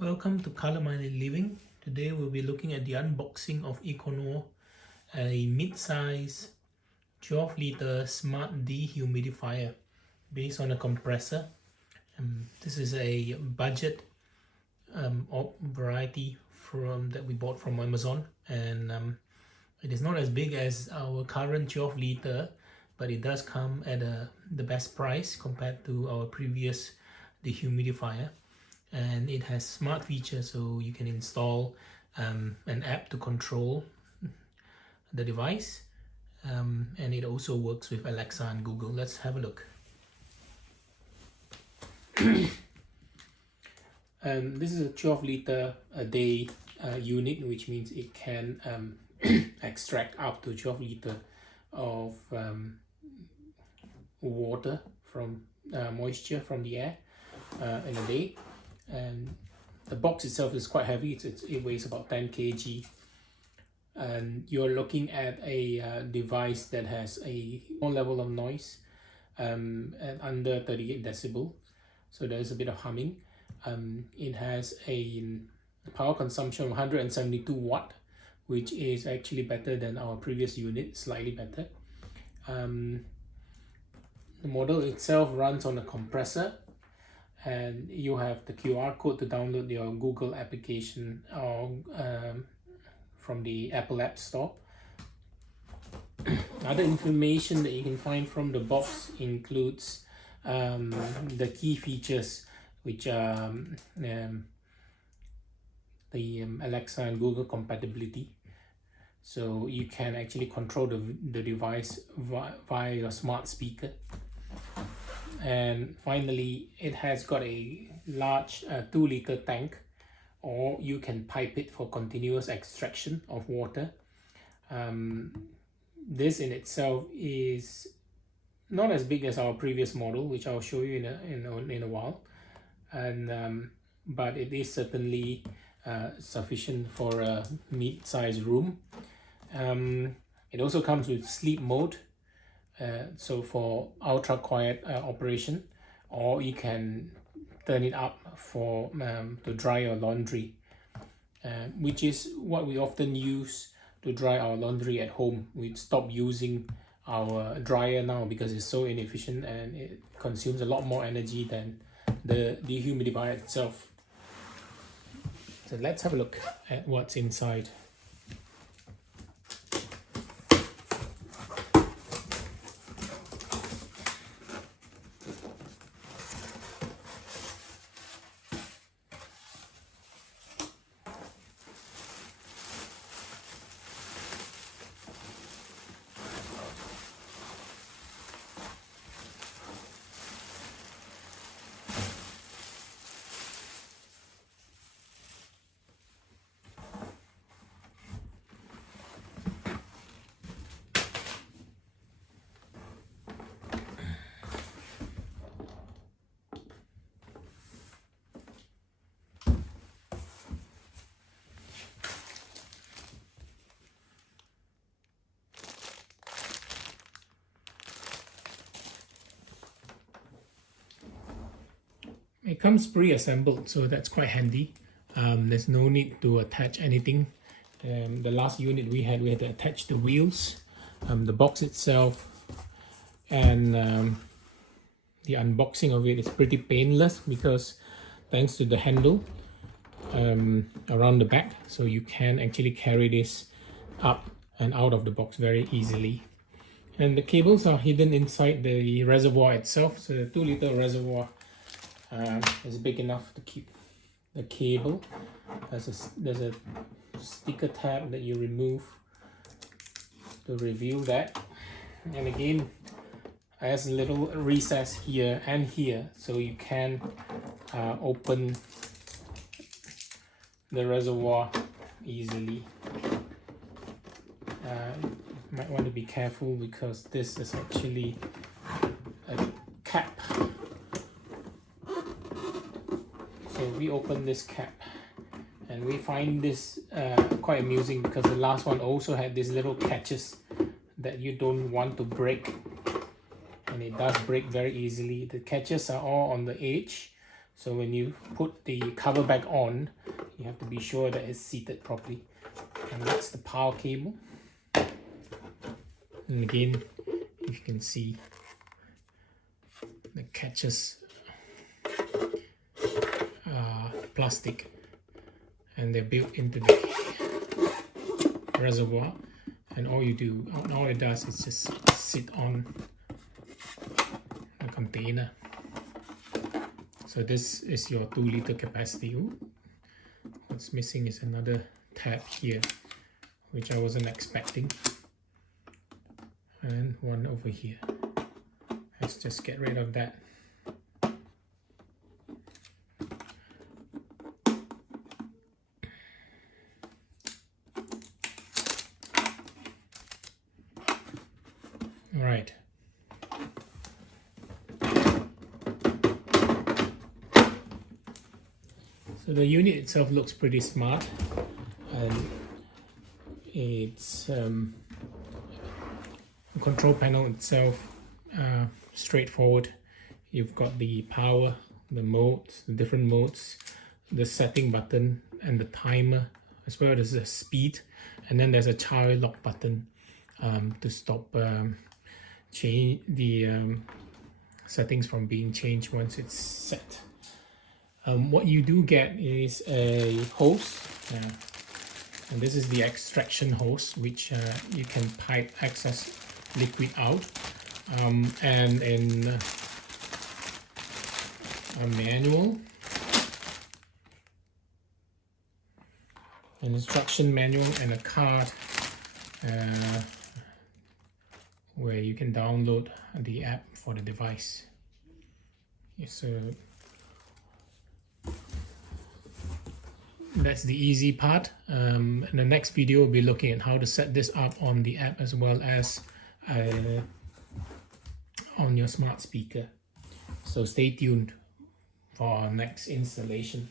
Welcome to Color-Minded Living. Today we'll be looking at the unboxing of Econour, a mid-size 12-liter smart dehumidifier based on a compressor. This is a budget variety that we bought from Amazon, and it is not as big as our current 12-liter, but it does come at the best price compared to our previous dehumidifier. And it has smart features, so you can install an app to control the device, and it also works with Alexa and Google. Let's have a look. This is a 12-liter a day unit, which means it can extract up to 12 liter of water from moisture from the air in a day. And the box itself is quite heavy. It weighs about 10 kg, and you're looking at a device that has a small level of noise at under 38 decibel, so there's a bit of humming. It has a power consumption of 172 watt, which is actually better than our previous unit, slightly better. The model itself runs on a compressor, and you have the QR code to download your Google application or from the Apple App Store. Other information that you can find from the box includes the key features, which are the Alexa and Google compatibility. So you can actually control the device via your smart speaker. And finally, it has got a large 2-liter tank, or you can pipe it for continuous extraction of water. This in itself is not as big as our previous model, which I'll show you in a while, and but it is certainly sufficient for a mid-sized room. It also comes with sleep mode. So for ultra quiet operation, or you can turn it up for to dry your laundry, which is what we often use to dry our laundry at home. We stopped using our dryer now because it's so inefficient and it consumes a lot more energy than the dehumidifier itself. So let's have a look at what's inside. It comes pre-assembled, so that's quite handy. There's no need to attach anything. The last unit we had to attach the wheels, the box itself, and the unboxing of it is pretty painless because thanks to the handle around the back, so you can actually carry this up and out of the box very easily. And the cables are hidden inside the reservoir itself, so the 2-liter reservoir is big enough to keep the cable. There's a sticker tab that you remove to reveal that, and again there's a little recess here and here, so you can open the reservoir easily. Might want to be careful because this is actually a cap. So we open this cap, and we find this quite amusing because the last one also had these little catches that you don't want to break, and it does break very easily. The catches are all on the edge, So when you put the cover back on, you have to be sure that it's seated properly. And that's the power cable. And again, you can see the catches plastic, and they're built into the reservoir, and all it does is just sit on a container. So this is your 2-liter capacity. Ooh, what's missing is another tab here, which I wasn't expecting, and one over here. Let's just get rid of that. All right. So the unit itself looks pretty smart, and it's the control panel itself straightforward. You've got the power, the modes, the different modes, the setting button, and the timer, as well as the speed, and then there's a child lock button to stop change the settings from being changed once it's set. What you do get is a hose, and this is the extraction hose, which you can pipe excess liquid out, and in a manual, an instruction manual, and a card where you can download the app for the device. So that's the easy part. In the next video, we'll be looking at how to set this up on the app as well as on your smart speaker. So stay tuned for our next installation.